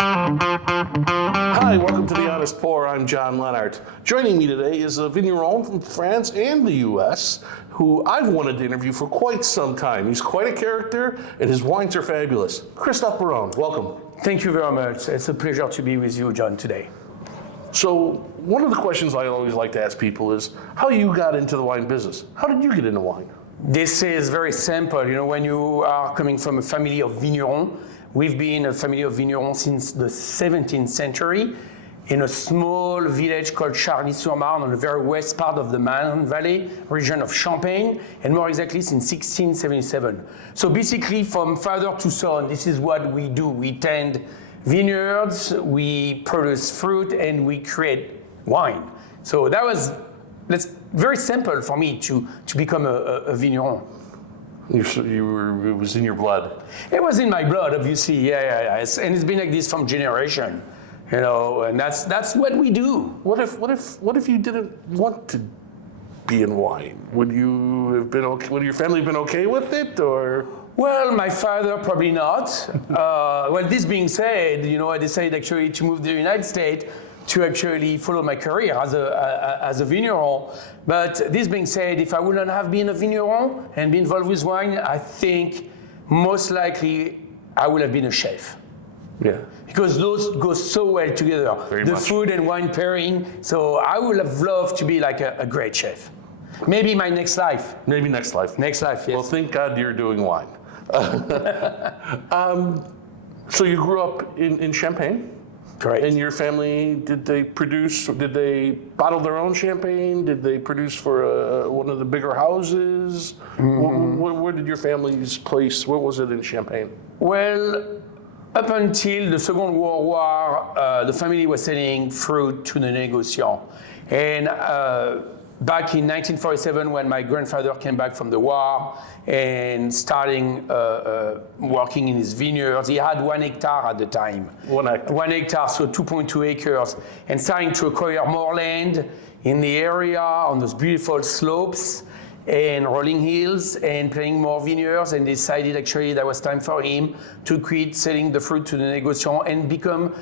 Hi, welcome to The Honest Pour. I'm John Lennart. Joining me today is a Vigneron from France and the US who I've wanted to interview for quite some time. He's quite a character and his wines are fabulous. Christophe, welcome. Thank you very much. It's a pleasure to be with you, John, today. So, one of the questions I always like to ask people is how you got into the wine business. How did you get into wine? This is very simple. You know, when you are coming from a family of vignerons, we've been a family of vignerons since the 17th century in a small village called Charny-sur-Marne on the very west part of the Marne Valley region of Champagne, and more exactly since 1677. So basically from father to son, this is what we do. We tend vineyards, we produce fruit, and we create wine. So that was very simple for me to become a vigneron. It was in your blood. It was in my blood, obviously. Yeah. And it's been like this from generation, you know. And that's what we do. What if you didn't want to be in wine? Would you have been okay? Would your family have been okay with it, or? Well, my father probably not. Well, this being said, you know, I decided actually to move to the United States to actually follow my career as a vigneron. But this being said, if I wouldn't have been a vigneron and been involved with wine, I think most likely I would have been a chef. Yeah. Because those go so well together, the food and wine pairing. So I would have loved to be like a great chef. Maybe my next life. Maybe next life. Next life, yes. Well, thank God you're doing wine. So you grew up in Champagne? Correct. And your family, did they bottle their own champagne? Did they produce for one of the bigger houses? Mm-hmm. Where did your family's place, what was it in Champagne? Well, up until the Second World War, the family was selling fruit to the négociants. And back in 1947, when my grandfather came back from the war and starting working in his vineyards, he had 1 hectare at the time. 1 hectare. 1 hectare, so 2.2 acres, and starting to acquire more land in the area on those beautiful slopes and rolling hills and planting more vineyards, and decided actually that was time for him to quit selling the fruit to the négociants and become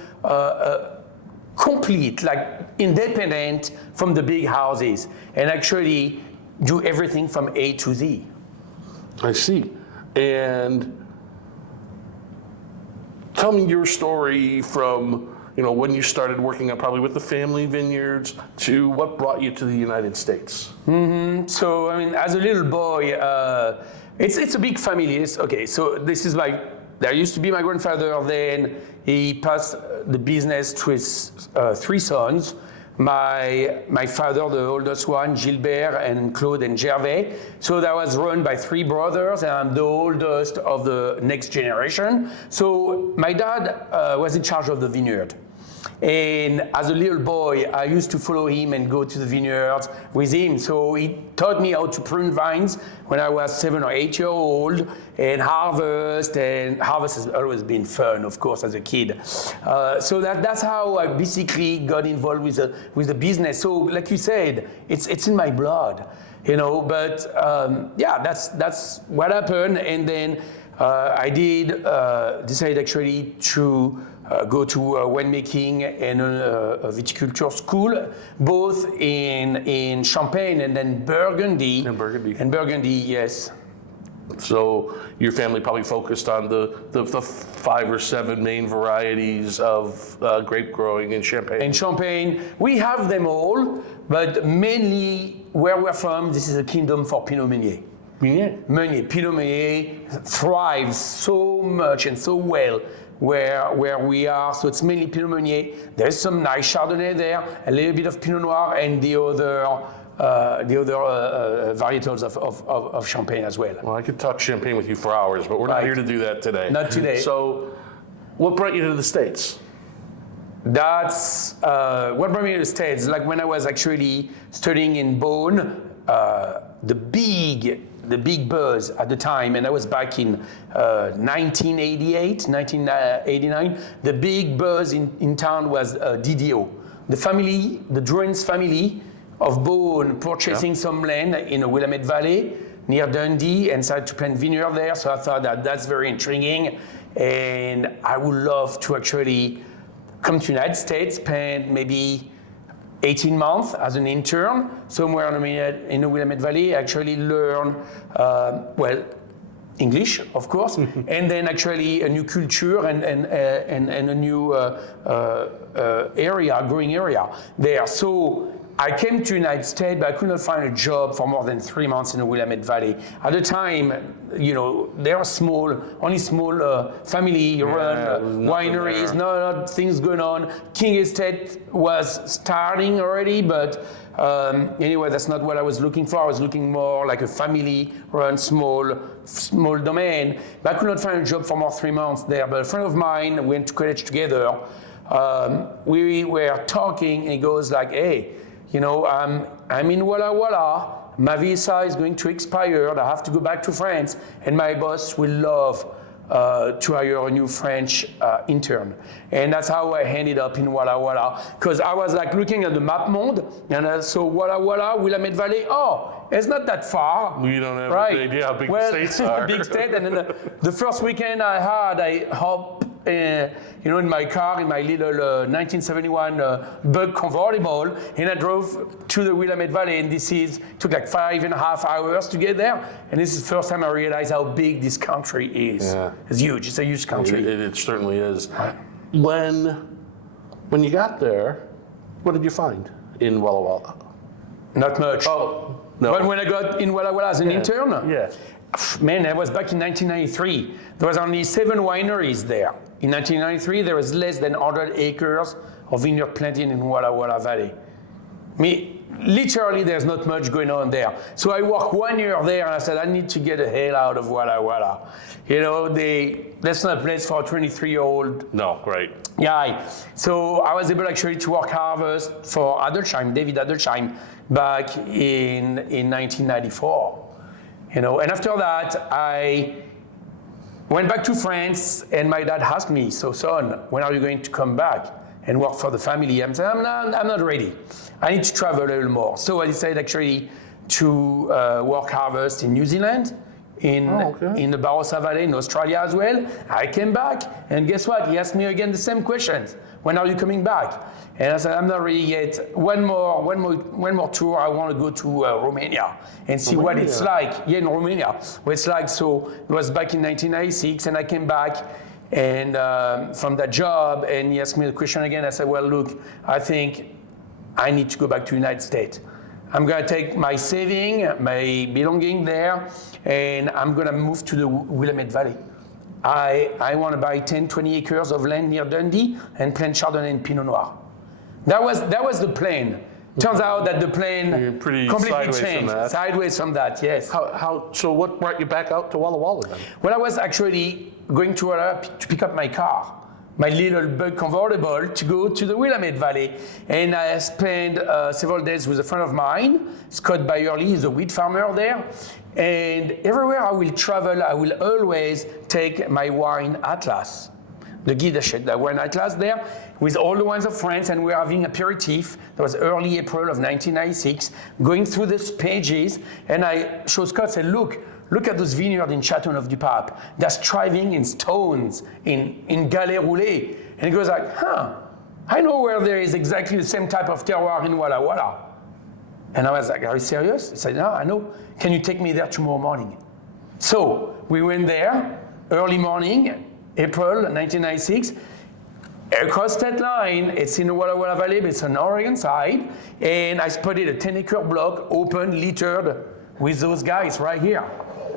complete, like independent from the big houses, and actually do everything from A to Z. I see. And tell me your story from, you know, when you started working on probably with the family vineyards to what brought you to the United States. Mm-hmm. So, I mean, as a little boy, it's a big family. Okay, so this is there used to be my grandfather, then he passed the business to his 3 sons. My father, the oldest one, Gilbert and Claude and Gervais. So that was run by 3 brothers, and I'm the oldest of the next generation. So my dad was in charge of the vineyard. And as a little boy, I used to follow him and go to the vineyards with him. So he taught me how to prune vines when I was 7 or 8 years old, and harvest has always been fun, of course, as a kid. So that's how I basically got involved with the business. So like you said, it's in my blood, you know. But yeah, that's what happened. And then I did decide actually to go to winemaking and a viticulture school, both in Champagne and then Burgundy. And Burgundy, yes. So your family probably focused on the 5 or 7 main varieties of grape growing in Champagne. In Champagne, we have them all, but mainly where we're from, this is a kingdom for Pinot Meunier. Pinot Meunier thrives so much and so well where we are, so it's mainly Pinot Meunier. There's some nice Chardonnay there, a little bit of Pinot Noir, and the other varietals of Champagne as well. Well, I could talk Champagne with you for hours, but we're not here to do that today. Not today. So, what brought you to the States? That's what brought me to the States. Like when I was actually studying in Beaune, the big buzz at the time, and I was back in 1988, 1989, the big buzz in town was DDO. The Druins family of Beaune purchasing some land in the Willamette Valley near Dundee and started to plant vineyard there. So I thought that's very intriguing. and I would love to actually come to the United States, spend maybe 18 months as an intern somewhere in the Willamette Valley, actually learn, English, of course, and then actually a new culture and a new growing area there. So I came to the United States, but I could not find a job for more than 3 months in the Willamette Valley. At the time, there are only small family-run wineries, not things going on. King Estate was starting already, but anyway, that's not what I was looking for. I was looking more like a family-run small domain. But I could not find a job for more 3 months there. But a friend of mine, we went to college together. We were talking, and he goes like, "Hey, I'm in Walla Walla. My visa is going to expire. I have to go back to France, and my boss will love to hire a new French intern." And that's how I ended up in Walla Walla, because I was like looking at the map monde, and I saw Walla Walla, Willamette Valley. Oh, it's not that far. We don't have any idea how big the states are. Big state. And then the first weekend I had, I hopped in my car, in my little 1971 Bug convertible, and I drove to the Willamette Valley, and took like 5.5 hours to get there. And this is the first time I realized how big this country is. Yeah. It's huge. It's a huge country. It certainly is. When you got there, what did you find in Walla Walla? Not much. Oh, no. But when I got in Walla Walla as an intern, yeah. Man, that was back in 1993. There was only 7 wineries there. In 1993, there was less than 100 acres of vineyard planting in Walla Walla Valley. Literally, there's not much going on there. So I worked 1 year there, and I said, I need to get the hell out of Walla Walla. That's not a place for a 23-year-old. No, right. Yeah. So I was able actually to work harvest for David Adelsheim, back in 1994. And after that, I went back to France, and my dad asked me, "So son, when are you going to come back and work for the family?" I'm saying, I'm not ready. I need to travel a little more. So I decided actually to work harvest in New Zealand, in the Barossa Valley, in Australia as well. I came back, and guess what? He asked me again the same questions. When are you coming back? And I said, I'm not ready yet. One more tour. I want to go to Romania and see what it's like. Yeah, in Romania, what it's like. So it was back in 1996, and I came back and from that job, and he asked me the question again. I said, well, look, I think I need to go back to the United States. I'm going to take my saving, my belonging there, and I'm going to move to the Willamette Valley. I want to buy 10, 20 acres of land near Dundee and plant Chardonnay and Pinot Noir. That was the plan. Turns out that the plan completely changed. Sideways from that, yes. So what brought you back out to Walla Walla then? Well, I was actually going to Walla to pick up my car, my little Bug convertible, to go to the Willamette Valley. And I spent several days with a friend of mine, Scott Byerly. He's a wheat farmer there. And everywhere I will travel, I will always take my wine atlas, the guide d'achète, the wine atlas there, with all the wines of France, and we're having aperitif. That was early April of 1996, going through these pages, and I showed Scott, said, look at those vineyards in Châteauneuf-du-Pape. They're striving in stones, in galets roulés. And he goes like, I know where there is exactly the same type of terroir in Walla Walla. And I was like, are you serious? He said, no, I know. Can you take me there tomorrow morning? So we went there, early morning, April 1996. Across that line, it's in the Walla Walla Valley, but it's on the Oregon side. And I spotted a 10-acre block, open, littered with those guys right here.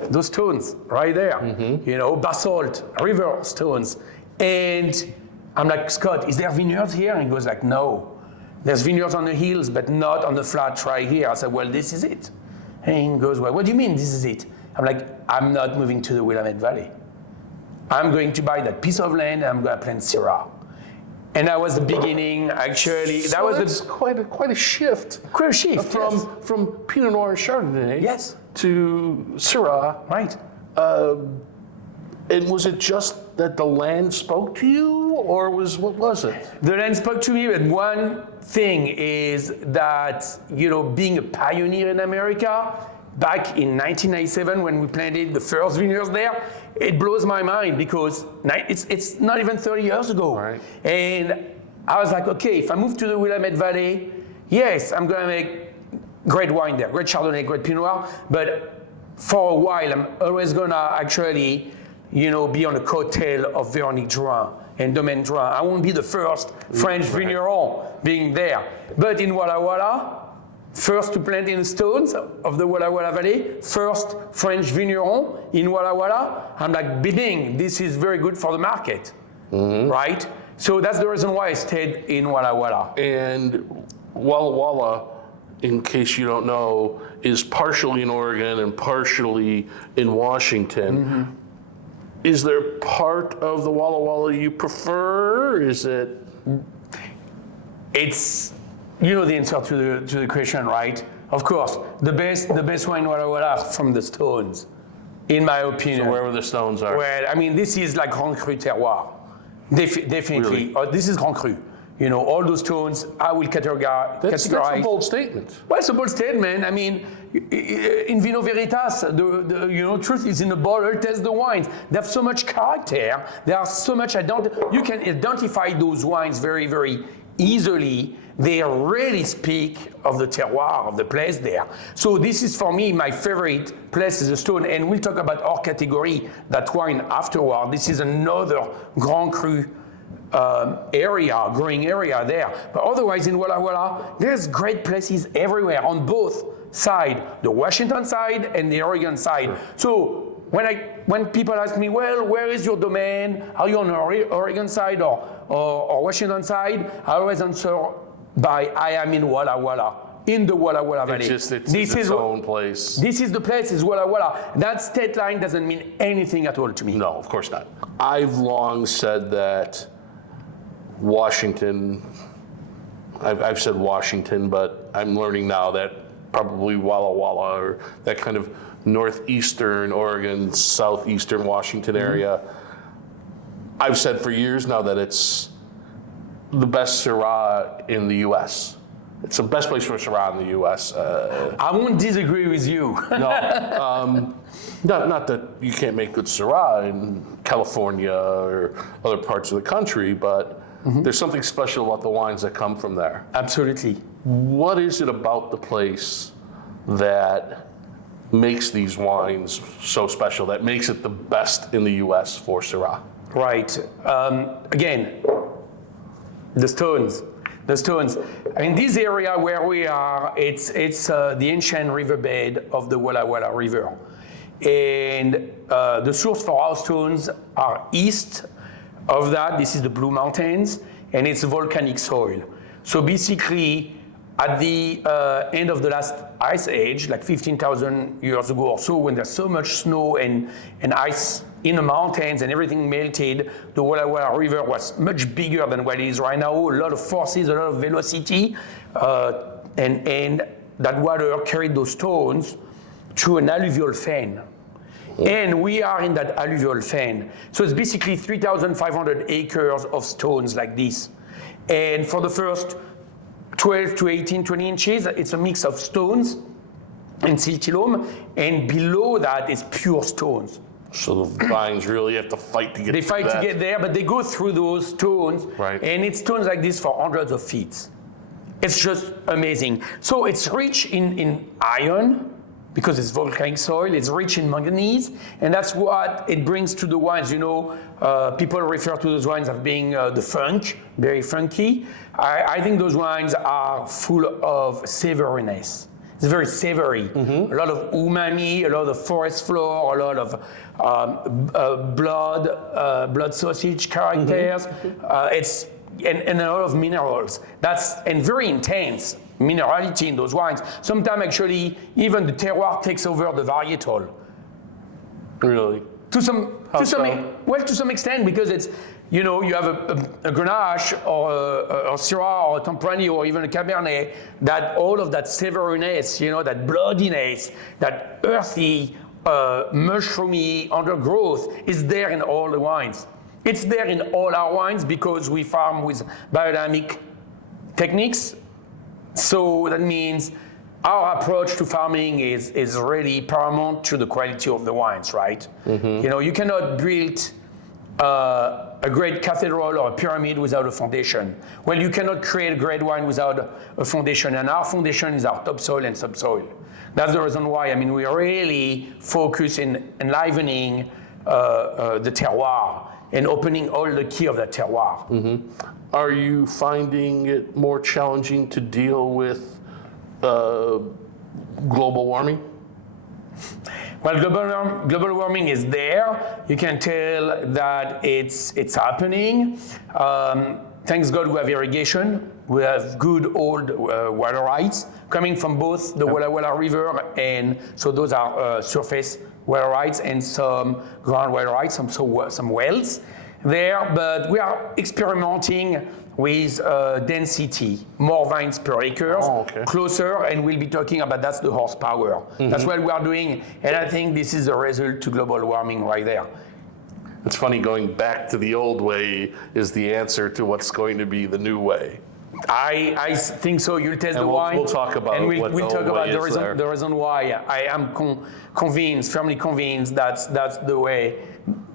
Those stones right there. Mm-hmm. Basalt, river stones. And I'm like, Scott, is there vineyards here? And he goes like, no. There's vineyards on the hills, but not on the flats right here. I said, well, this is it. And he goes, well, what do you mean this is it? I'm like, I'm not moving to the Willamette Valley. I'm going to buy that piece of land, and I'm going to plant Syrah. And that was the beginning, actually. So that's quite a shift. Quite a shift, from Pinot Noir Chardonnay to Syrah. Right. And was it just that the land spoke to you, or what was it? The land spoke to me, but one thing is that, being a pioneer in America back in 1997 when we planted the first vineyards there, it blows my mind because it's not even 30 years ago. Right. And I was like, okay, if I move to the Willamette Valley, yes, I'm gonna make great wine there, great Chardonnay, great Pinot Noir, but for a while, I'm always gonna actually, be on the coattail of Bionic Frog and Domaine Frog. I won't be the first French vigneron being there. But in Walla Walla, first to plant in the stones of the Walla Walla Valley, first French vigneron in Walla Walla, I'm like, bidding, this is very good for the market, right? So that's the reason why I stayed in Walla Walla. And Walla Walla, in case you don't know, is partially in Oregon and partially in Washington. Is there part of the Walla Walla you prefer? Is it? It's, the answer to the question, right? Of course, the best wine in Walla Walla are from the stones, in my opinion. So wherever the stones are. Well, I mean, this is like Grand Cru terroir. Definitely. Really? This is Grand Cru. All those tones, I will categorize. That's a bold statement. Well, it's a bold statement. I mean, in Vino Veritas, the truth is in the bottle. Taste the wines. They have so much character. They are so much. You can identify those wines very, very easily. They really speak of the terroir of the place there. So this is for me my favorite place is the stone. And we'll talk about our category, that wine afterward. This is another Grand Cru growing area there. But otherwise in Walla Walla, there's great places everywhere on both sides, the Washington side and the Oregon side. Sure. So when people ask me, well, where is your domain? Are you on the Oregon side or Washington side? I always answer by I am in Walla Walla, in the Walla Walla Valley. It's its own place. This is the place, is Walla Walla. That state line doesn't mean anything at all to me. No, of course not. I've long said that Washington, I've said Washington, but I'm learning now that probably Walla Walla or that kind of northeastern Oregon, southeastern Washington area. I've said for years now that it's the best Syrah in the U.S. It's the best place for Syrah in the U.S. I won't disagree with you. No, not that you can't make good Syrah in California or other parts of the country, but there's something special about the wines that come from there. Absolutely. What is it about the place that makes these wines so special, that makes it the best in the U.S. for Syrah? Right. Again, the stones. I mean, this area where we are, it's the ancient riverbed of the Walla Walla River. And the source for our stones are east of that. This is the Blue Mountains, and it's volcanic soil. So basically, at the end of the last ice age, like 15,000 years ago or so, when there's so much snow and ice in the mountains and everything melted, the Walla Walla River was much bigger than what it is right now. A lot of forces, a lot of velocity, and that water carried those stones through an alluvial fan. And we are in that alluvial fan. So it's basically 3,500 acres of stones like this. And for the first 12 to 18, 20 inches, it's a mix of stones and silty loam. And below that is pure stones. So the vines really have to fight to get They fight to get there, but they go through those stones. Right. And it's stones like this for hundreds of feet. It's just amazing. So it's rich in iron, because it's volcanic soil, it's rich in manganese, and that's what it brings to the wines. People refer to those wines as being the funk, very funky. I think those wines are full of savoriness. It's very savory. A lot of umami, a lot of forest floor, a lot of blood sausage characters. And a lot of minerals. And very intense minerality in those wines. Sometimes actually even the terroir takes over the varietal. Really? To some extent, because it's, you have a Grenache or a Syrah or a Tempranillo or even a Cabernet, that all of that savoriness, that bloodiness, that earthy, mushroomy undergrowth is there in all the wines. It's there in all our wines because we farm with biodynamic techniques. So that means our approach to farming is really paramount to the quality of the wines, right? You know, you cannot build a great cathedral or a pyramid without a foundation. Well, you cannot create a great wine without a foundation, and our foundation is our topsoil and subsoil. That's the reason why, I mean, we really focus in enlivening the terroir and opening all the key of that terroir. Are you finding it more challenging to deal with global warming? Well, global warming is there. You can tell that it's happening. Thanks God we have irrigation. We have good old water rights coming from both the Walla Walla River, and so those are surface water rights and some groundwater rights, some wells there. But we are experimenting with density, more vines per acre, closer, and we'll be talking about that's the horsepower. That's what we are doing, and I think this is the result to global warming right there. It's funny, going back to the old way is the answer to what's going to be the new way. I think so. You'll taste And the wine. We'll talk about and what we'll the talk old way about is the reason why I am convinced, firmly convinced that's the way,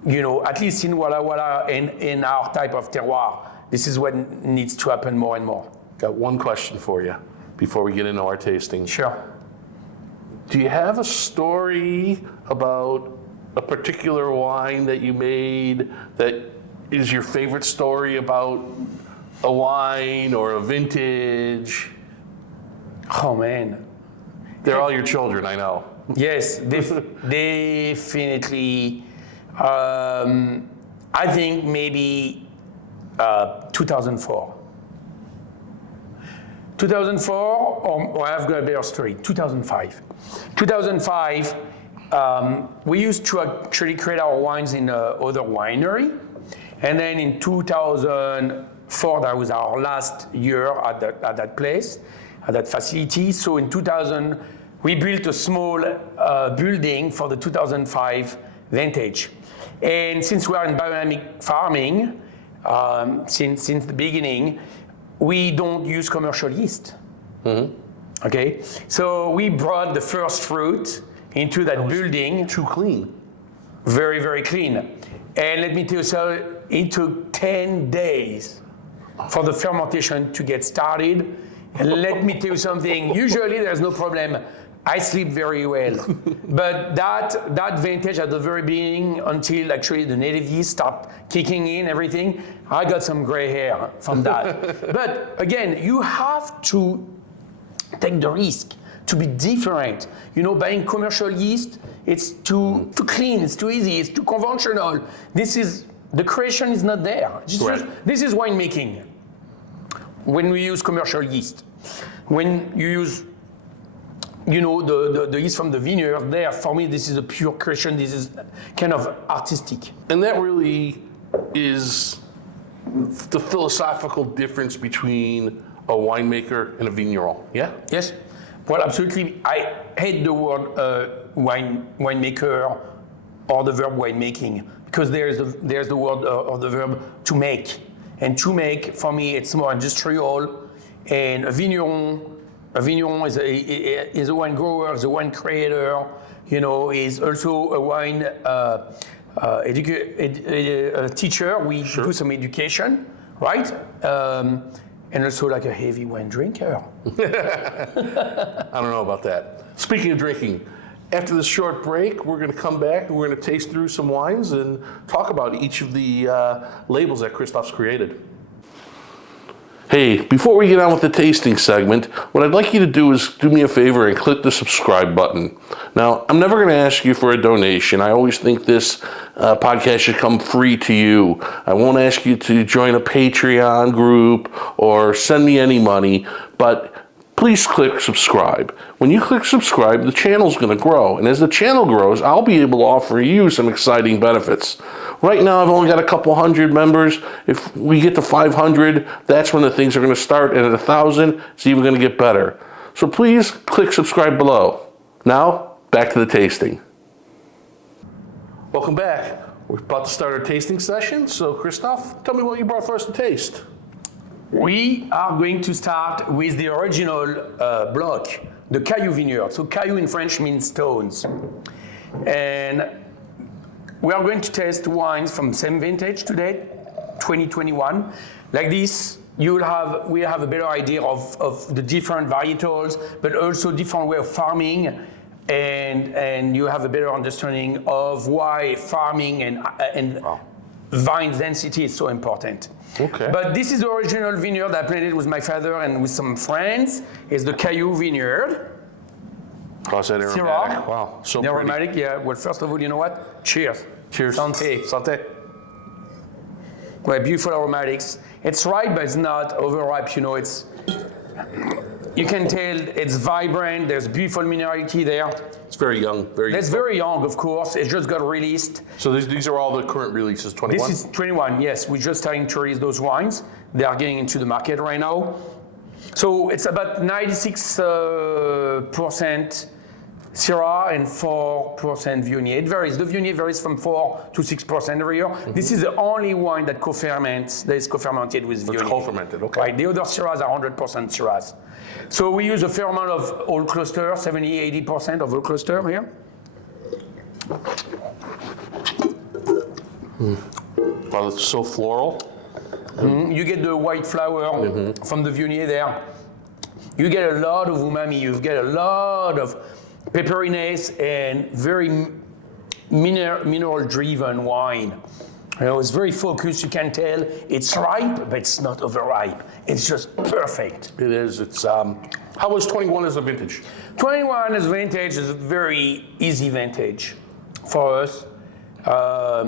you know, at least in Walla Walla and in our type of terroir, this is what needs to happen more and more. Got one question for you before we get into our tasting. Sure. Do you have a story about a particular wine that you made that is your favorite story about a wine or a vintage? Oh man. They're all your children, I know. Yes, definitely. I think maybe 2004. 2004, or I've got a better story, 2005. 2005, we used to actually create our wines in other winery. And then in 2004, that was our last year at that place, at that facility. So in 2000, we built a small building for the 2005 vintage. And since we are in biodynamic farming, since the beginning, we don't use commercial yeast. Okay, so we brought the first fruit into that building. Too clean. Very, very clean. And let me tell you, so it took 10 days for the fermentation to get started. And let me tell you something, usually there's no problem. I sleep very well. But that vintage at the very beginning, until actually the native yeast start kicking in, everything, I got some gray hair from that. But again, you have to take the risk to be different. You know, buying commercial yeast, it's too clean, it's too easy, it's too conventional. The creation is not there. This is winemaking. When we use commercial yeast, when you use, you know, the yeast from the vineyard there, for me, this is a pure creation. This is kind of artistic. And that really is the philosophical difference between a winemaker and a vigneron, yeah? Yes. Well, absolutely. I hate the word winemaker or the verb winemaking, because there's the word or the verb to make. And to make, for me, it's more industrial. And a vigneron is a wine grower, is a wine creator, you know, is also a wine teacher. We do some education, right? And also like a heavy wine drinker. I don't know about that. Speaking of drinking, after this short break, we're going to come back and we're going to taste through some wines and talk about each of the labels that Christophe's created. Hey, before we get on with the tasting segment, what I'd like you to do is do me a favor and click the subscribe button. Now, I'm never going to ask you for a donation. I always think this podcast should come free to you. I won't ask you to join a Patreon group or send me any money, but please click subscribe. When you click subscribe, the channel's going to grow. And as the channel grows, I'll be able to offer you some exciting benefits. Right now, I've only got a couple hundred members. If we get to 500, that's when the things are going to start. And at 1,000, it's even going to get better. So please click subscribe below. Now, back to the tasting. Welcome back. We're about to start our tasting session. So Christophe, tell me what you brought for us to taste. We are going to start with the original block, the Cayuse vineyard. So Cayuse in French means stones. And we are going to test wines from the same vintage today, 2021. Like this, we have a better idea of the different varietals, but also different way of farming, and you have a better understanding of why farming and vine density is so important. Okay. But this is the original vineyard I planted with my father and with some friends. It's the Cayuse vineyard. How's that aromatic? Syrah. Wow, so The pretty. aromatic, yeah. Well, first of all, you know what? Cheers. Cheers. Santé. Santé. Well, beautiful aromatics. It's ripe, but it's not overripe. You know, you can tell it's vibrant. There's beautiful minerality there. It's very young. It's very young, of course. It just got released. So these are all the current releases, 21? This is 21, yes. We're just starting to release those wines. They are getting into the market right now. So it's about 96% Syrah and 4% Viognier. It varies. The Viognier varies from 4 to 6% every year. Mm-hmm. This is the only wine that co-ferments, that is co-fermented with Viognier. It's co-fermented, okay. Right, the other Syrahs are 100% Syrahs. So we use a fair amount of old cluster, 70-80% of old cluster here. Well, it's so floral. You get the white flower from the Viognier there. You get a lot of umami, you get a lot of pepperiness and very mineral-driven wine. You know, it's very focused, you can tell. It's ripe, but it's not overripe. It's just perfect. It is. It's how was 21 as a vintage? 21 as vintage is a very easy vintage for us. I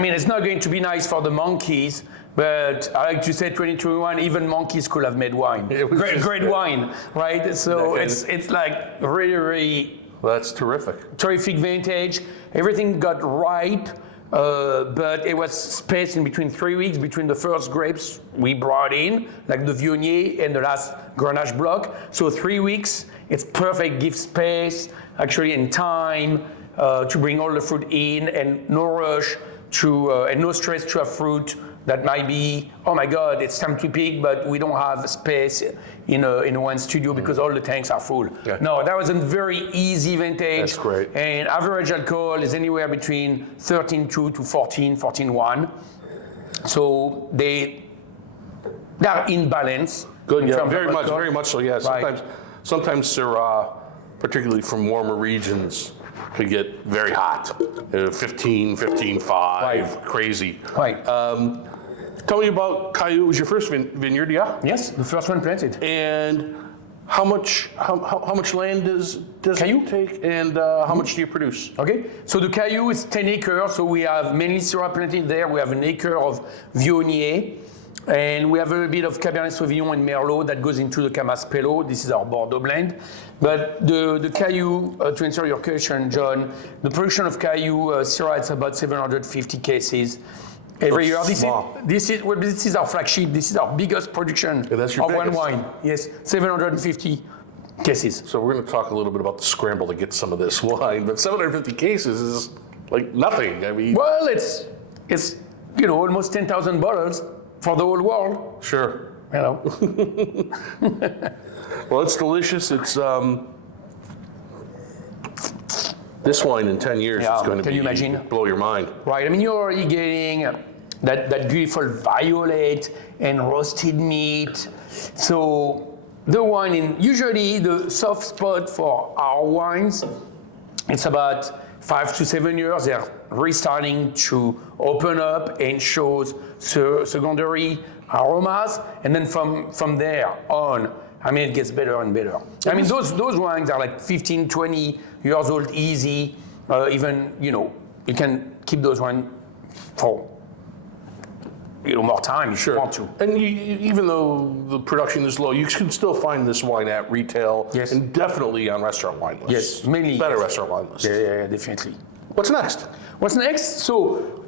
mean, it's not going to be nice for the monkeys, but I like to say 2021, even monkeys could have made wine. Great wine, right? So it's like really, really. Well, that's terrific. Terrific vintage. Everything got ripe, but it was spaced in between 3 weeks between the first grapes we brought in, like the Viognier and the last Grenache block. So 3 weeks, it's perfect, gives space, actually, and time to bring all the fruit in, and no rush and no stress to have fruit that might be, oh my God, it's time to pick, but we don't have space in one studio because all the tanks are full. Yeah. No, that was a very easy vintage. That's great. And average alcohol is anywhere between 13.2 to 14.1. So they are in balance. Good, in yeah, terms of very alcohol. much so, yeah. Sometimes Syrah, particularly from warmer regions, could get very hot. 15, 15.5, Right. crazy. Right. Tell me about Cayuse. It was your first vineyard, yeah? Yes, the first one planted. And how much land does Cayuse? it take, and how much do you produce? Okay, so the Cayuse is 10 acres, so we have mainly Syrah planted there. We have an acre of Viognier, and we have a little bit of Cabernet Sauvignon and Merlot that goes into the Camaspello. This is our Bordeaux blend. But the Cayuse, to answer your question, John, the production of Cayuse Syrah, it's about 750 cases every year. This is our flagship. This is our biggest production that's your of one biggest. wine. Yes, 750 cases. So we're going to talk a little bit about the scramble to get some of this wine, but 750 cases is like nothing. I mean, Well, it's almost 10,000 bottles for the whole world. Sure. You know. Well, it's delicious. It's this wine in 10 years is going to blow your mind. Right. I mean, you're already getting that beautiful violet and roasted meat. So the wine usually the soft spot for our wines, it's about 5 to 7 years. They're restarting to open up and shows secondary aromas, and then from there on, I mean, it gets better and better. I mean, those wines are like 15, 20 years old, easy. Even, you can keep those wines for, more time if you want to. And even though the production is low, you can still find this wine at retail. Yes. And definitely on restaurant wine lists. Yes, mainly. Better restaurant wine lists. Yeah, definitely. What's next? What's next? So,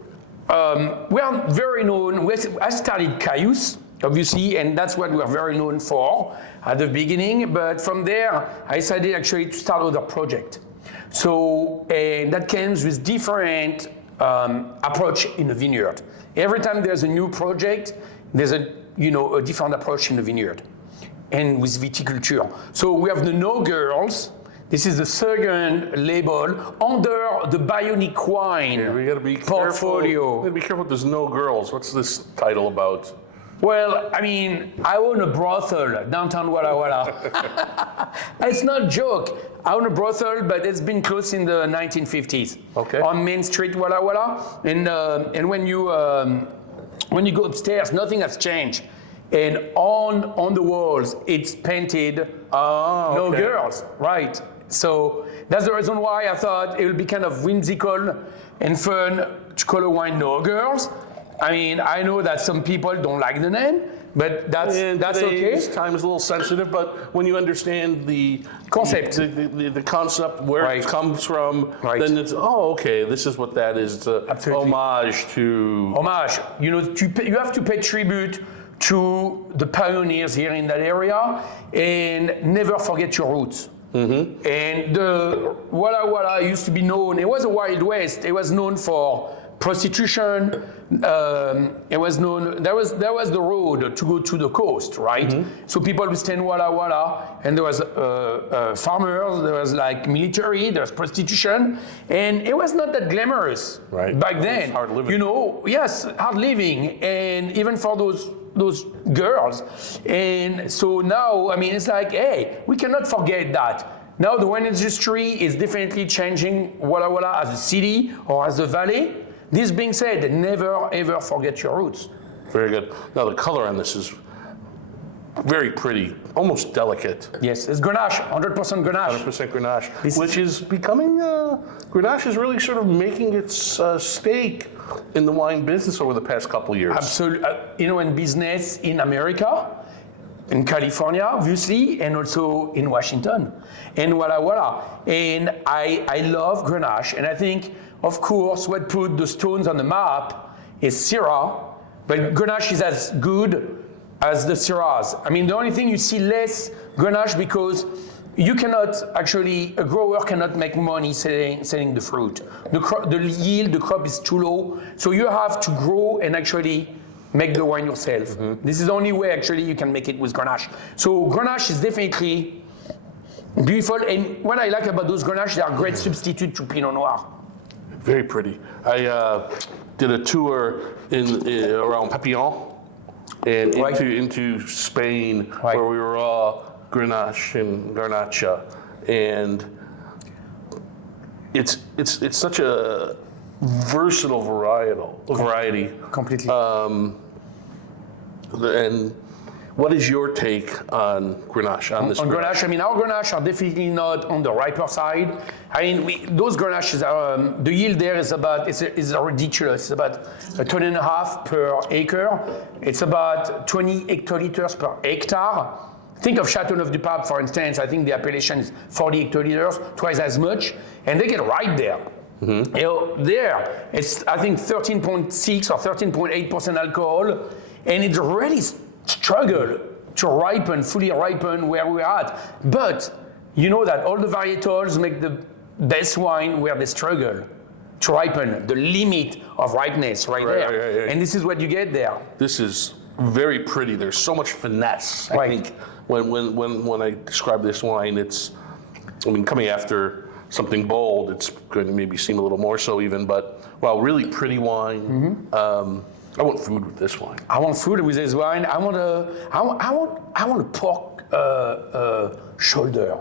we are very known. I started Cayuse, obviously, and that's what we're very known for at the beginning. But from there, I decided actually to start other project. So, and that comes with different approach in the vineyard. Every time there's a new project, there's a different approach in the vineyard. and with viticulture. So we have the No Girls. This is the second label under the Bionic Wine We got to be portfolio. careful. We got to be careful with this No Girls. What's this title about? Well, I mean, I own a brothel downtown Walla Walla. It's not a joke. I own a brothel, but it's been closed in the 1950s. Okay. On Main Street, Walla Walla. And when you go upstairs, nothing has changed. And on the walls, it's painted No Girls, right? So that's the reason why I thought it would be kind of whimsical and fun to call a wine No Girls. I mean, I know that some people don't like the name, but that's okay. Time is a little sensitive, but when you understand the Concept. the concept, where Right. it comes from, Right. then it's, okay, this is what that is. It's a Absolutely. homage to... Homage. You know, you have to pay tribute to the pioneers here in that area and never forget your roots. Mm-hmm. And the Walla Walla used to be known, it was a Wild West, it was known for prostitution. It was known, that was the road to go to the coast, right? Mm-hmm. So people would stay in Walla Walla, and there was farmers, there was like military, there was prostitution, and it was not that glamorous back then. It was hard living. You know, yes, hard living, and even for those girls. And so now, I mean, it's like, hey, we cannot forget that. Now the wine industry is definitely changing Walla Walla as a city or as a valley. This being said, never ever forget your roots. Very good. Now the color on this is very pretty, almost delicate. Yes, it's Grenache, 100% Grenache. 100% Grenache, which is becoming, Grenache is really sort of making its stake in the wine business over the past couple of years. Absolutely. You know, in business in America, in California, obviously, and also in Washington, and Walla Walla. And I love Grenache, and I think, of course, what put the stones on the map is Syrah, but Grenache is as good as the Syrahs. I mean, the only thing you see less Grenache because you cannot actually, a grower cannot make money selling the fruit. The yield, the crop is too low, so you have to grow and actually make the wine yourself. Mm-hmm. This is the only way actually you can make it with Grenache. So Grenache is definitely beautiful, and what I like about those Grenache, they are great substitute to Pinot Noir. Very pretty. I did a tour around Papillon and into Spain, where we were all Grenache and Garnacha, and it's such a versatile variety. Completely. And what is your take on Grenache, on this? On Grenache, I mean, our Grenache are definitely not on the riper side. I mean, those Grenaches are, the yield there is about, is ridiculous. It's about 1.5 tons per acre. It's about 20 hectoliters per hectare. Think of Châteauneuf-du-Pape, for instance. I think the appellation is 40 hectoliters, twice as much, and they get right there. Mm-hmm. You know, there, it's, I think, 13.6 or 13.8% alcohol, and it's really struggle to ripen, fully ripen where we're at. But you know that all the varietals make the best wine where they struggle to ripen, the limit of ripeness right there. Right. And this is what you get there. This is very pretty. There's so much finesse. I think when I describe this wine, it's, I mean, coming after something bold, it's going to maybe seem a little more so even, but wow, really pretty wine. Mm-hmm. I want food with this wine. I want food with this wine. I want a pork shoulder,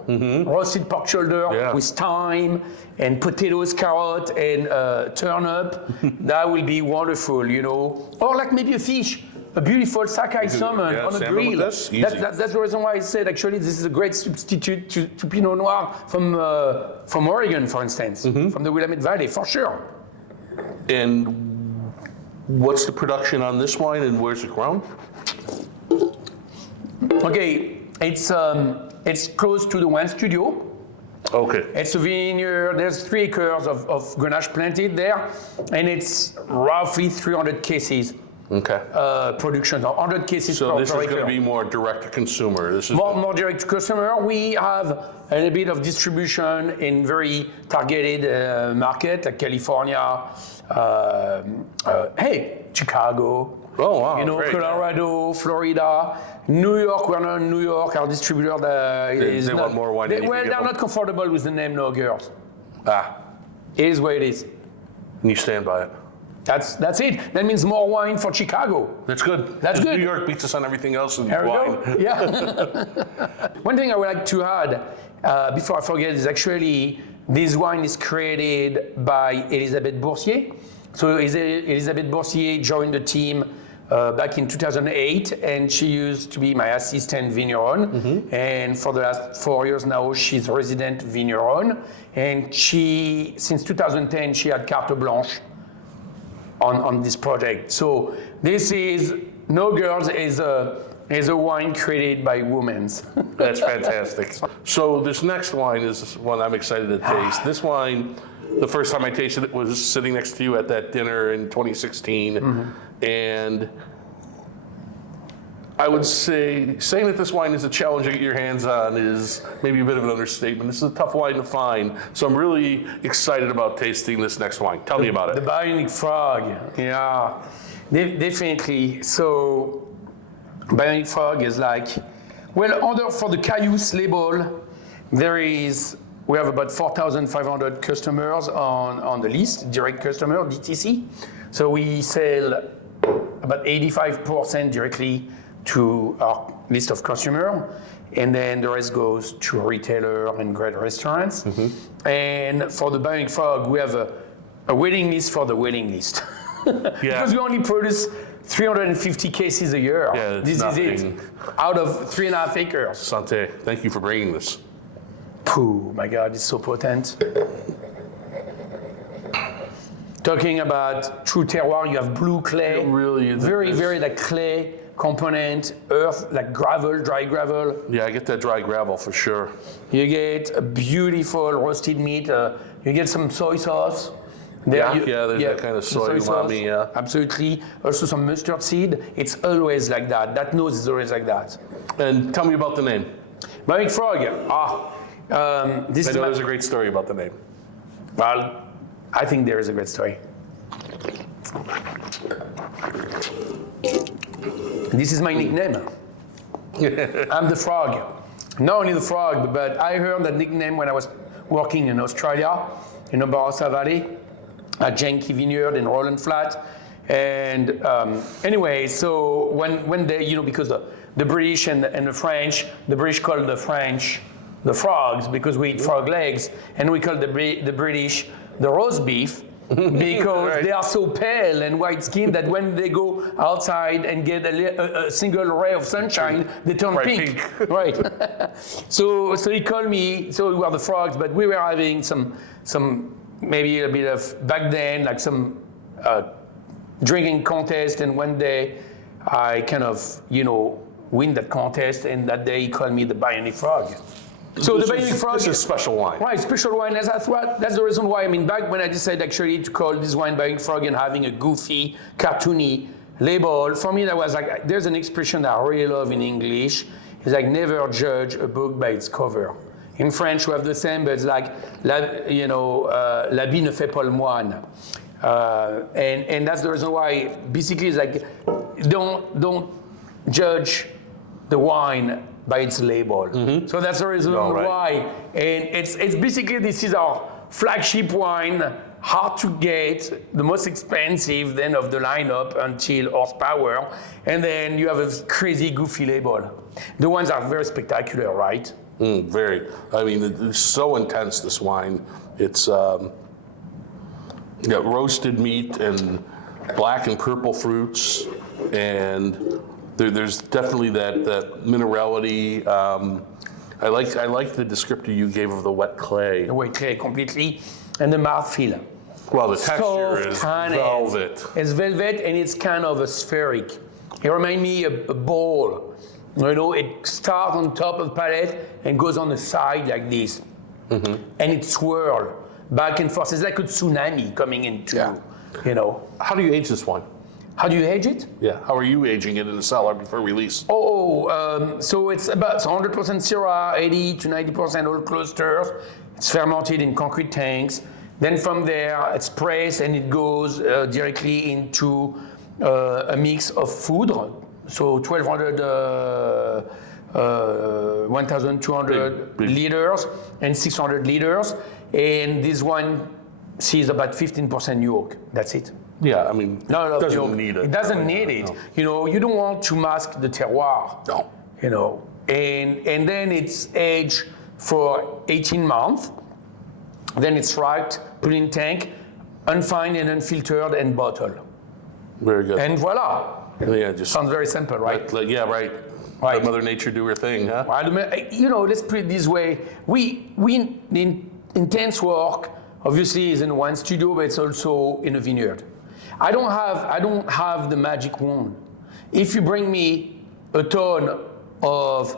roasted pork shoulder with thyme and potatoes, carrot, and turnip. That will be wonderful, you know. Or like maybe a fish, a beautiful sockeye salmon on a grill. That's the reason why I said actually this is a great substitute to Pinot Noir from Oregon, for instance, from the Willamette Valley, for sure. And what's the production on this wine, and where's it grown? Okay, it's close to the wine studio. Okay. It's a vineyard. There's 3 acres of Grenache planted there, and it's roughly 300 cases. Okay. Production, 100 cases per acre. So this is going to be more direct to consumer. This is more direct to consumer. We have a little bit of distribution in very targeted market like California, Chicago, Oh, wow. You know, great. Colorado, Florida, New York. We're not in New York. Our distributor is they not. want more wine than you Well, can give they're them. not comfortable with the name No Girls. Ah, It is what it is. and you stand by it. That's it. That means more wine for Chicago. That's good. That's 'Cause good. New York beats us on everything else in There we wine. go. Yeah. One thing I would like to add before I forget is actually this wine is created by Elisabeth Boursier. So Elisabeth Boursier joined the team back in 2008, and she used to be my assistant vigneron. And for the last 4 years now, she's resident vigneron. And she, since 2010, she had carte blanche on this project. So this is No Girls is a wine created by women. That's fantastic. So this next wine is one I'm excited to taste. This wine, the first time I tasted it was sitting next to you at that dinner in 2016. And I would say, saying that this wine is a challenge to get your hands on is maybe a bit of an understatement. This is a tough wine to find. So I'm really excited about tasting this next wine. Tell me about The it. Bionic Frog, yeah, definitely. So Bionic Frog is like, well, for the Cayuse label, we have about 4,500 customers on the list, direct customer, DTC. So we sell about 85% directly to our list of consumer, and then the rest goes to retailer and great restaurants. And for the Bionic Frog, we have a waiting list for the waiting list. Because we only produce 350 cases a year. Yeah, this nothing. is it, out of 3.5 acres. Santé, thank you for bringing this. Oh my God, it's so potent. Talking about true terroir, you have blue clay. It really is. Very like clay component, earth, like gravel, dry gravel. Yeah, I get that dry gravel for sure. You get a beautiful roasted meat. You get some soy sauce. There's that kind of soy umami, yeah. Absolutely. Also some mustard seed. It's always like that. That nose is always like that. And tell me about the name. Bionic Frog. This I is know there's a great story about the name. Well, I think there is a great story. This is my nickname. I'm the frog. Not only the frog, but I heard that nickname when I was working in Australia, in the Barossa Valley, at Janky Vineyard in Roland Flat. And anyway, so when they, because the British and the French, the British call the French the frogs because we eat frog legs, and we call the British the roast beef because right. They are so pale and white skinned that when they go outside and get a single ray of sunshine, they turn pink. Right. So he called me, so we were the frogs, but we were having some maybe a bit of, back then, like some drinking contest, and one day I kind of, win that contest, and that day he called me the Bionic Frog. So the Bionic Frog. This is special wine. Right, special wine. That's the reason why. Back when I decided actually to call this wine Bionic Frog and having a goofy, cartoony label, for me that was like, there's an expression that I really love in English. It's like, never judge a book by its cover. In French, we have the same, but it's like, l'habit ne fait pas le moine. And that's the reason why, basically, it's like, don't judge the wine by its label. Mm-hmm. So that's the reason why. And it's basically, this is our flagship wine, hard to get, the most expensive then of the lineup until Horsepower. And then you have a crazy goofy label. The ones are very spectacular, right? Very. It's so intense, this wine. It's got roasted meat and black and purple fruits, and there's definitely that minerality. I like the descriptor you gave of the wet clay. The wet clay completely, and the mouthfeel. Well, the texture is tannins. velvet. It's velvet, and it's kind of a spheric. It reminds me of a ball. It starts on top of the palate and goes on the side like this, and it swirls back and forth. It's like a tsunami coming into, How do you age this wine? How do you age it? Yeah. How are you aging it in the cellar before release? So it's about 100% Syrah, 80 to 90% old clusters. It's fermented in concrete tanks. Then from there, it's pressed and it goes directly into a mix of food, so 1,200, 1,200 liters and 600 liters, and this one sees about 15% new oak. That's it. Yeah, I mean, No, it doesn't you know, need it. It doesn't need it. No. You know, you don't want to mask the terroir. No. You know, and then it's aged for 18 months. Then it's ripe, put in tank, unfined and unfiltered, and bottled. Very good. And voila. Yeah, just Sounds very simple, right? yeah, right. Right. Let Mother Nature do her thing, huh? You know, let's put it this way. We the intense work obviously is in one studio, but it's also in a vineyard. I don't have the magic wand. If you bring me a ton of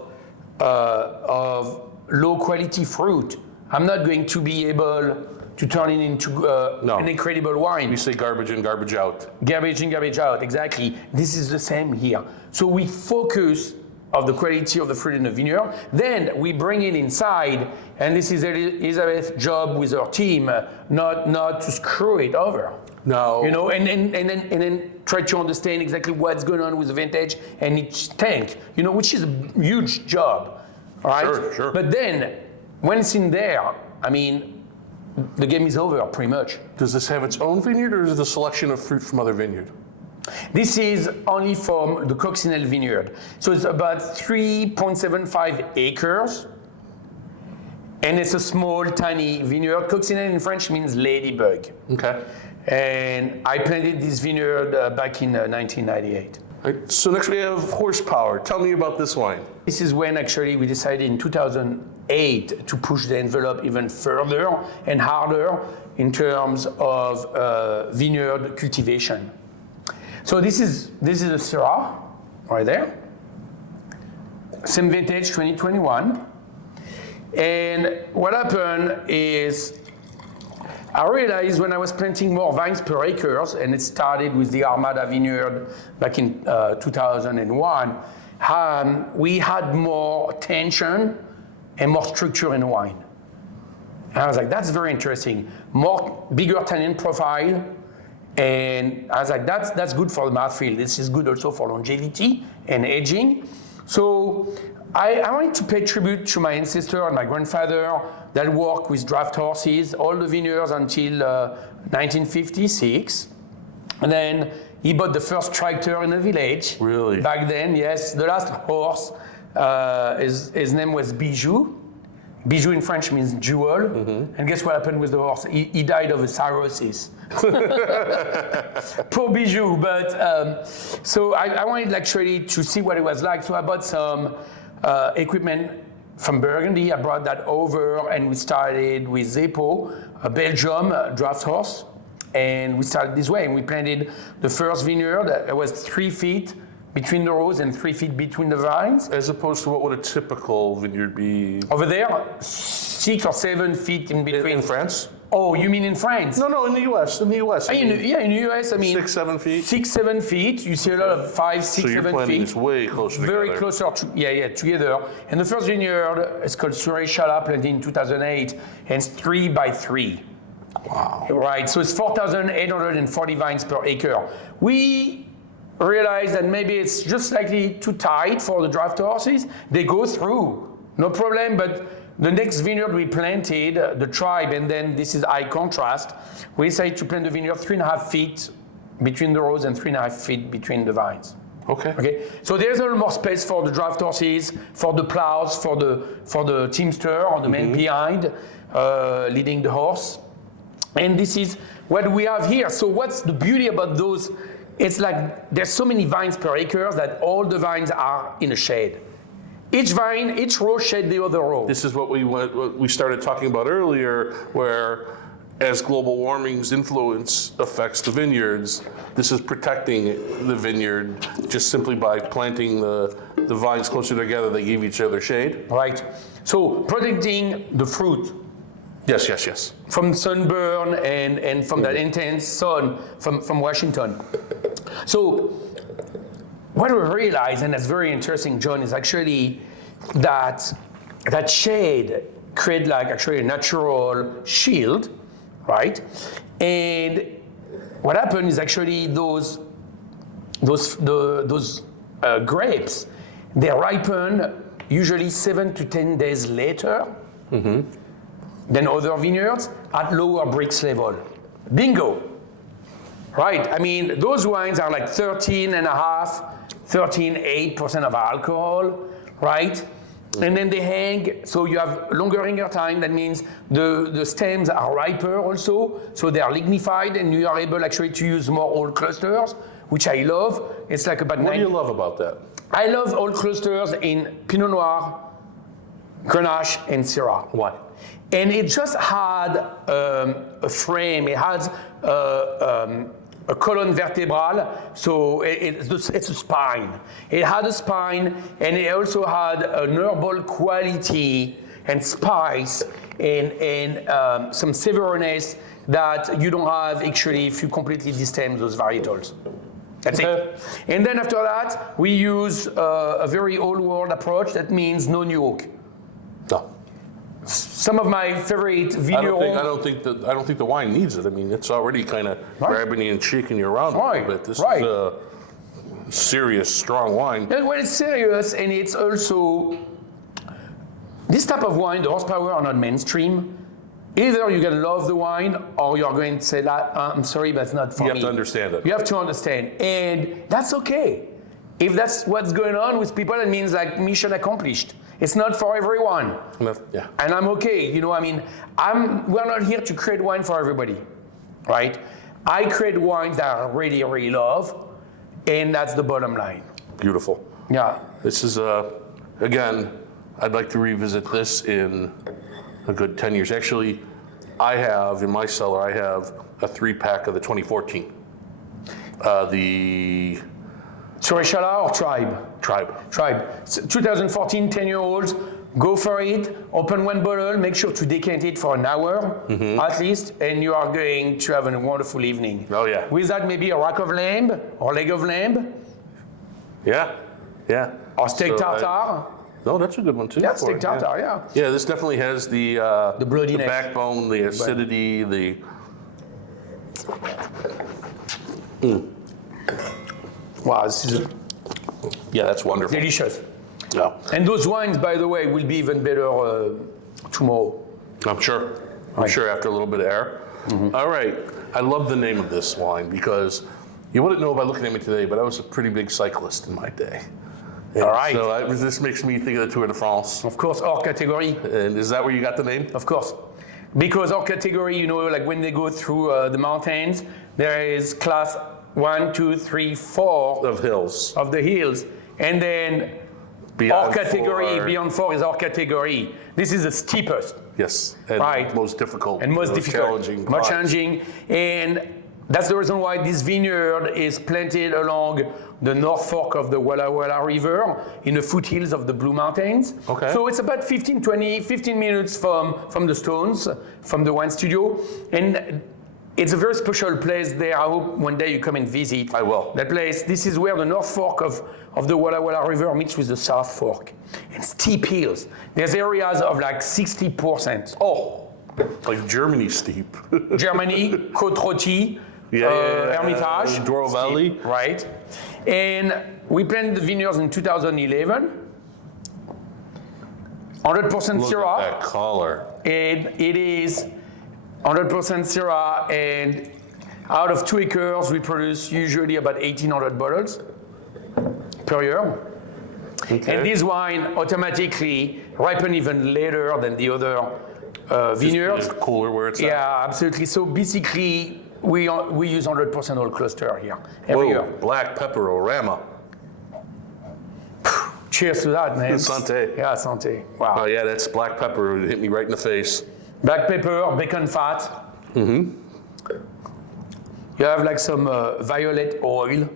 low quality fruit, I'm not going to be able to turn it into an incredible wine. You say garbage in, garbage out. Garbage in, garbage out, exactly. This is the same here. So we focus on the quality of the fruit in the vineyard. Then we bring it inside, and this is Elizabeth's job with her team, not to screw it over. No. You know, and then try to understand exactly what's going on with the vintage and each tank, you know, which is a huge job, all right? Sure. But then, when it's in there, I mean, the game is over, pretty much. Does this have its own vineyard, or is it a selection of fruit from other vineyard? This is only from the Coccinelle vineyard. So it's about 3.75 acres. And it's a small, tiny vineyard. Coccinelle in French means ladybug. Okay. And I planted this vineyard back in 1998. Right. So next we have Horsepower. Tell me about this wine. This is when actually we decided in 2008 to push the envelope even further and harder in terms of vineyard cultivation. So this is a Syrah right there. Same vintage, 2021. And what happened is I realized when I was planting more vines per acre, and it started with the Armada vineyard back in 2001, we had more tension and more structure in the wine. And I was like, that's very interesting. Bigger tannin profile, and I was like, that's good for the mouthfeel. This is good also for longevity and aging. So I wanted to pay tribute to my ancestor and my grandfather that worked with draft horses, all the vineyards until 1956. And then he bought the first tractor in the village. Really? Back then, yes. The last horse, his name was Bijou. Bijou in French means jewel. Mm-hmm. And guess what happened with the horse? He died of a cirrhosis. Poor Bijou. But so I wanted actually to see what it was like. So I bought some equipment from Burgundy. I brought that over, and we started with Zepo, a Belgium draft horse. And we started this way, and we planted the first vineyard. It was 3 feet between the rows and 3 feet between the vines. As opposed to what would a typical vineyard be? Over there, 6 or 7 feet in between. In France? Oh, you mean in France? No, in the U.S. In the U.S. In the US, I mean 6, 7 feet. 6, 7 feet. You see a lot of 5, 6, So you're 7 planting feet. this way closer together. Very closer together. And the first vineyard is called Syrah, planted in 2008, and it's 3 by 3. Wow. Right, so it's 4,840 vines per acre. We realized that maybe it's just slightly too tight for the draft horses. They go through, no problem, but the next vineyard we planted, the tribe, and then this is high contrast, we decided to plant the vineyard 3.5 feet between the rows and 3.5 feet between the vines. Okay. So there's a little more space for the draft horses, for the plows, for the teamster or the man behind, leading the horse. And this is what we have here. So what's the beauty about those? It's like there's so many vines per acre that all the vines are in a shade. Each vine, each row shade the other row. This is what we started talking about earlier, where as global warming's influence affects the vineyards, this is protecting the vineyard just simply by planting the vines closer together. They give each other shade. Right. So protecting the fruit. Yes. From sunburn and from that intense sun from Washington. So what we realize, and that's very interesting, John, is actually that shade create like actually a natural shield, right? And what happened is actually those those grapes, they ripen usually 7 to 10 days later than other vineyards at lower brix level. Bingo! Right, I mean, those wines are like 13.8% of alcohol, right? And then they hang, so you have longer hanger time. That means the stems are riper also, so they are lignified, and you are able actually to use more old clusters, which I love. It's like about What do you love about that? I love old clusters in Pinot Noir, Grenache, and Syrah. Why? And it just had a frame. It has a column vertebral, so it's a spine. It had a spine, and it also had an herbal quality and spice and some savoriness that you don't have actually if you completely distem those varietals. That's it. And then after that, we use a very old world approach. That means no new oak. No. Some of my favorite Vigneron. I don't think the wine needs it. I mean, it's already kind of grabbing you and shaking you around a little bit. This is a serious, strong wine. Well, it's serious, and it's also this type of wine. The horsepower are not mainstream. Either you're gonna love the wine, or you're going to say, "I'm sorry, but it's not for me." You have to understand it. You have to understand, and that's okay. If that's what's going on with people, it means like mission accomplished. It's not for everyone. Yeah. And I'm okay. You know, I mean, we're not here to create wine for everybody, right? I create wines that I really, really love, and that's the bottom line. Beautiful. Yeah. This is, again, I'd like to revisit this in a good 10 years. Actually, I have, in my cellar, I have a 3-pack of the 2014. The Syrah or Tribe? Tribe. 2014, 10-year-olds, go for it. Open one bottle, make sure to decant it for an hour at least, and you are going to have a wonderful evening. Oh, yeah. With that, maybe a rack of lamb or leg of lamb. Yeah. Or steak tartare. No, that's a good one too. Yeah, steak tartare, yeah. Yeah, this definitely has the bloodiness. the backbone, the acidity, the. Wow, this is Yeah, that's wonderful. delicious. Yeah, And those wines, by the way, will be even better tomorrow. I'm sure. I'm sure after a little bit of air. All right. I love the name of this wine because you wouldn't know by looking at me today, but I was a pretty big cyclist in my day. All right. So this makes me think of the Tour de France. Of course, our category. And is that where you got the name? Of course. Because our category, you know, like when they go through the mountains, there is class 1, 2, 3, 4 Of hills. of the hills. And then Beyond our category, 4. beyond 4 is our category. This is the steepest. Yes. And Right. most difficult. And most difficult. Challenging. Most climbs. challenging. And that's the reason why this vineyard is planted along the North Fork of the Walla Walla River in the foothills of the Blue Mountains. Okay. So it's about 15 minutes from the Stones, from the wine studio. And it's a very special place there. I hope one day you come and visit. I will. That place. This is where the North Fork of the Walla Walla River meets with the South Fork. And steep hills. There's areas of like 60%. Oh, like Germany steep. Germany, Côte-Rôtie, Hermitage. Douro Valley. Right. And we planted the vineyards in 2011. 100% Look Syrah. at that color. And it is 100% Syrah, and out of 2 acres, we produce usually about 1,800 bottles per year. Okay. And this wine automatically ripen even later than the other vineyards. It's cooler where it's at. Yeah, absolutely. So basically, we use 100% old cluster here every year. Black pepper Orama. Cheers to that, man. Santé. Yeah, santé. Wow. Oh yeah, that's black pepper. It hit me right in the face. Black pepper, bacon fat. You have like some violet oil,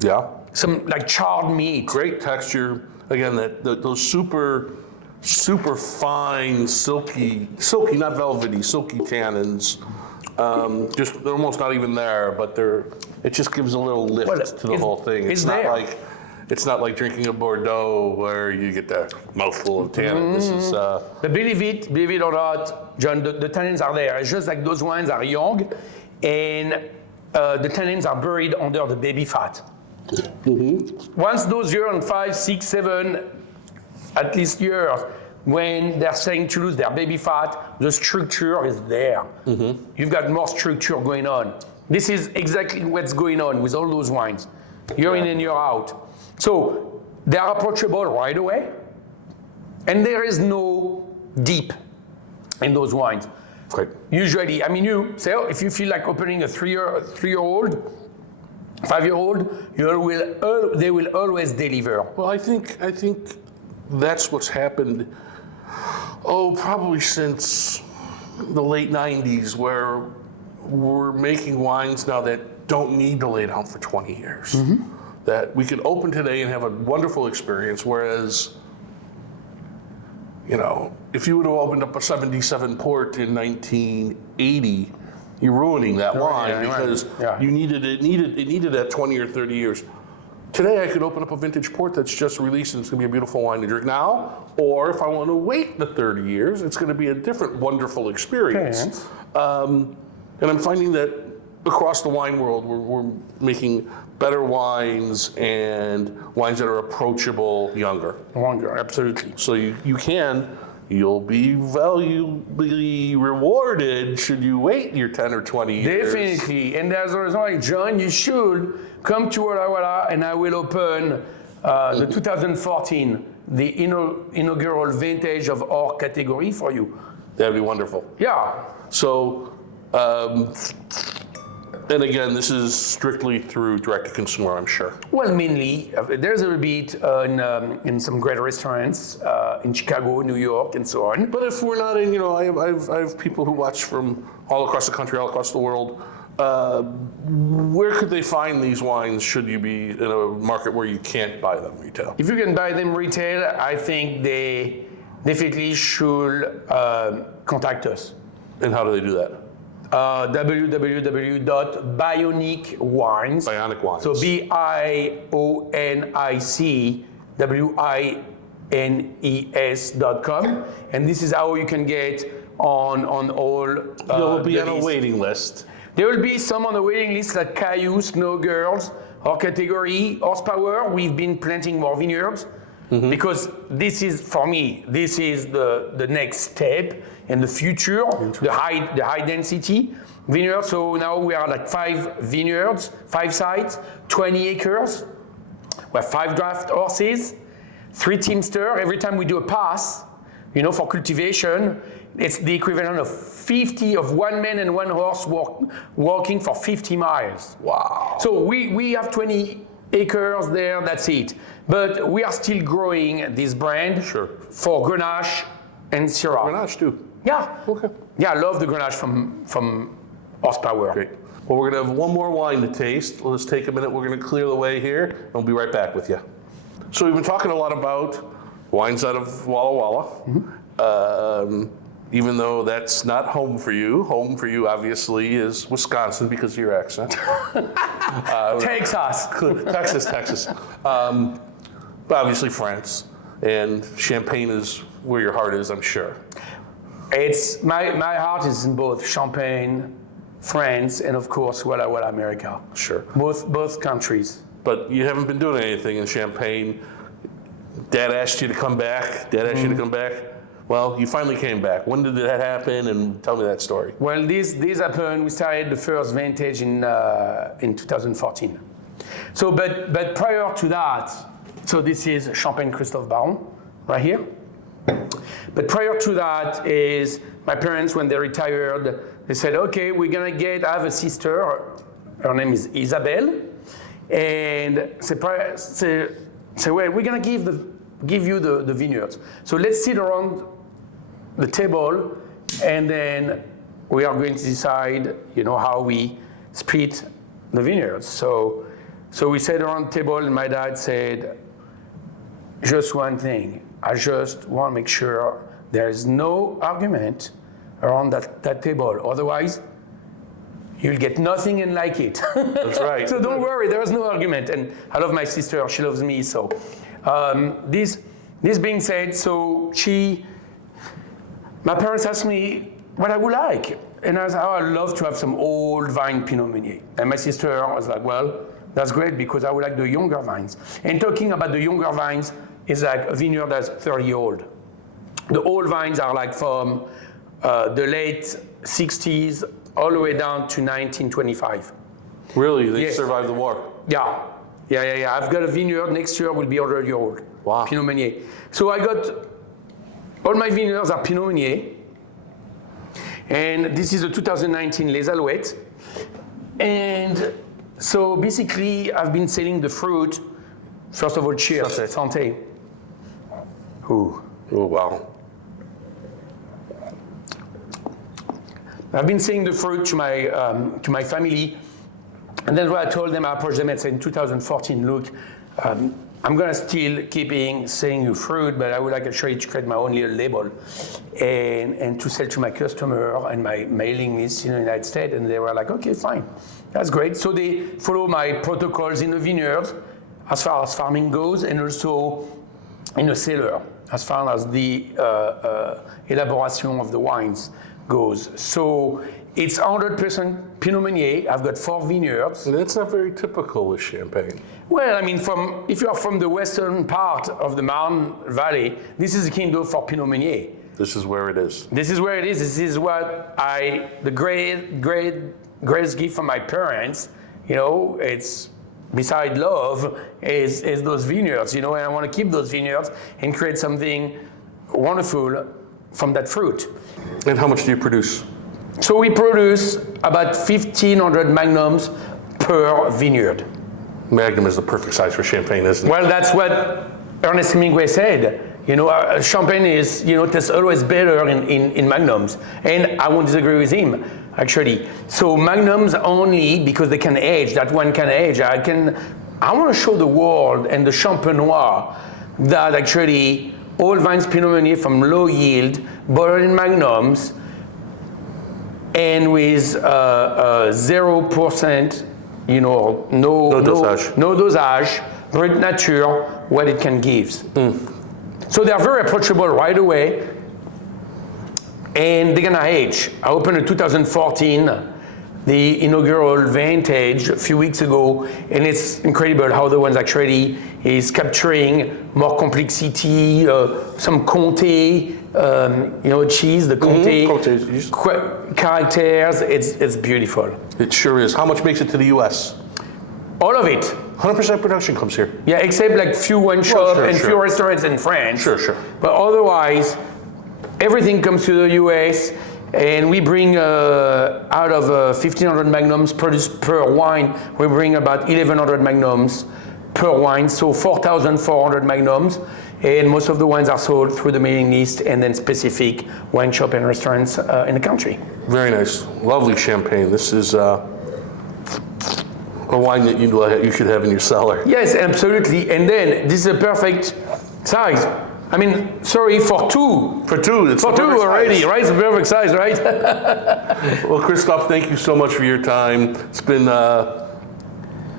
Yeah. some like charred meat. Great texture. Again, those super fine, silky, not velvety, silky tannins. Just they're almost not even there, but it just gives a little lift to the whole thing. It's there. It's not like drinking a Bordeaux where you get that mouthful of tannin. This is But believe it or not, John, the tannins are there. It's just like those wines are young, and the tannins are buried under the baby fat. Once those years on 5, 6, 7, at least years, when they're starting to lose their baby fat, the structure is there. You've got more structure going on. This is exactly what's going on with all those wines. Year in and year out. So they are approachable right away, and there is no deep in those wines. Right. Usually, I mean, you say, oh, if you feel like opening a 3-year-old, 5-year-old, they will always deliver. Well, I think that's what's happened. Probably since the late '90s, where we're making wines now that don't need to lay down for 20 years. That we could open today and have a wonderful experience. Whereas, if you would have opened up a 77 port in 1980, you're ruining that wine because you it needed that 20 or 30 years. Today I could open up a vintage port that's just released and it's gonna be a beautiful wine to drink now, or if I want to wait the 30 years, it's gonna be a different wonderful experience. And I'm finding that across the wine world, we're making better wines and wines that are approachable younger. Longer, absolutely. So you'll be valuably rewarded should you wait your 10 or 20 years. Definitely, and there's a reason why, John, you should come to Walla Walla and I will open the 2014, the inaugural vintage of our category for you. That'd be wonderful. Yeah. So, and again, this is strictly through direct-to-consumer, I'm sure. Well, mainly, there's a bit in some great restaurants in Chicago, New York, and so on. But if we're not in, I have people who watch from all across the country, all across the world. Where could they find these wines should you be in a market where you can't buy them retail? If you can buy them retail, I think they definitely should contact us. And how do they do that? www.bionicwines. Bionic Wines. So BIONICWINES.com, and this is how you can get on all. You'll be on a waiting list. There will be some on the waiting list like Cayuse, No Girls, our category, Horsepower. We've been planting more vineyards because this is, for me, this is the next step in the future, the high density vineyard. So now we are like 5 vineyards, 5 sites, 20 acres. We have 5 draft horses, 3 teamsters. Every time we do a pass, for cultivation, it's the equivalent of 50 of 1 man and 1 horse walking for 50 miles. Wow. So we have 20 acres there, that's it. But we are still growing this brand for Grenache and Syrah. Grenache too. Yeah. Okay. Yeah, I love the Grenache from Horsepower. Great. Well, we're going to have one more wine to taste. Let's take a minute. We're going to clear the way here, and we'll be right back with you. So we've been talking a lot about wines out of Walla Walla. Even though that's not home for you obviously is Wisconsin because of your accent. Texas. Texas. But obviously France, and Champagne is where your heart is, I'm sure. It's my heart is in both Champagne, France, and of course Walla Walla, America. Sure. Both countries. But you haven't been doing anything in Champagne. Dad asked you to come back. Well, you finally came back. When did that happen? And tell me that story. Well, this happened. We started the first vintage in 2014. So, but prior to that, so this is Champagne Christophe Baron, right here. But prior to that is my parents, when they retired, they said, okay, I have a sister, her name is Isabelle, and say, well, we're gonna give you the vineyards. So let's sit around the table, and then we are going to decide, how we split the vineyards. So we sat around the table, and my dad said, just one thing. I just want to make sure there is no argument around that table. Otherwise, you'll get nothing and like it. That's right. So don't worry, there is no argument. And I love my sister, she loves me. So this being said, my parents asked me what I would like. And I said, I'd love to have some old vine Pinot Meunier. And my sister was like, well, That's great because I would like the younger vines. And talking about the younger vines is like a vineyard that's 30-year-old. The old vines are like from the late 60s all the way down to 1925. Really? They Yes. survived the war? Yeah. I've got a vineyard next year will be 100-year-old. Wow. Pinot Meunier. So I got, all my vineyards are Pinot Meunier. And this is a 2019 Les Alouettes. And so basically, I've been selling the fruit. First of all, cheers. Santé. Ooh. Oh, wow. I've been selling the fruit to my family. And then what I told them, I approached them and said, in 2014, look, I'm gonna still keeping selling you fruit, but I would like actually to create my own little label and to sell to my customer and my mailing list in the United States. And they were like, okay, fine, that's great. So they follow my protocols in the vineyards as far as farming goes, and also in the cellar as far as the elaboration of the wines goes. So it's 100% Pinot Meunier. I've got 4 vineyards. And that's not very typical with Champagne. Well, I mean, if you are from the western part of the Marne Valley, this is the kingdom for Pinot Meunier. This is where it is. This is where it is. This is what the greatest gift from my parents, you know, it's beside love, is those vineyards, you know, and I want to keep those vineyards and create something wonderful from that fruit. And how much do you produce? So we produce about 1,500 magnums per vineyard. Magnum is the perfect size for Champagne, isn't it? Well, that's what Ernest Hemingway said. You know, Champagne is, you know, tastes always better in magnums. And I won't disagree with him, actually. So magnums only because they can age, that one can age. I want to show the world and the Champenois that actually all vines Pinot Meunier from low yield, bottled in magnums, and with 0%, you know, no dosage, brut nature, what it can give. So they are very approachable right away, and they're gonna age. I opened in 2014, the inaugural vintage a few weeks ago, and it's incredible how the ones actually is capturing more complexity, some Comté, you know, cheese, the Comté characters. It's beautiful. It sure is. How much makes it to the U.S.? All of it. 100% production comes here. Yeah, except like few wine shops and few restaurants in France. Sure. But otherwise, everything comes to the US, and we bring out of 1,500 magnums produced per wine, we bring about 1,100 magnums per wine, so 4,400 magnums. And most of the wines are sold through the mailing list and then specific wine shop and restaurants in the country. Very nice. Lovely Champagne. This is a wine that you should have in your cellar. Yes, absolutely. And then this is a perfect size. I mean, sorry, for two. For two, it's For two already, right? It's the perfect size, right? Well, Christophe, thank you so much for your time. It's been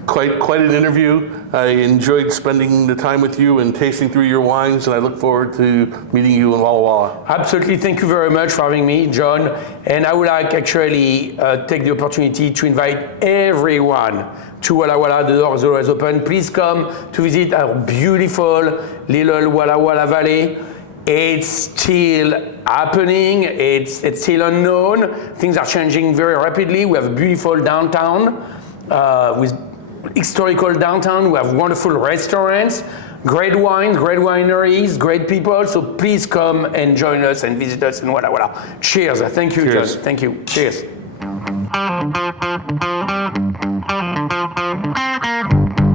quite an interview. I enjoyed spending the time with you and tasting through your wines, and I look forward to meeting you in Walla Walla. Absolutely. Thank you very much for having me, John. And I would like actually take the opportunity to invite everyone to Walla Walla. The door is always open. Please come to visit our beautiful little Walla Walla Valley. It's still happening. It's still unknown. Things are changing very rapidly. We have a beautiful downtown with historical downtown. We have wonderful restaurants, great wines, great wineries, great people. So please come and join us and visit us in Walla Walla. Cheers. Thank you, Cheers. John. Thank you. Cheers.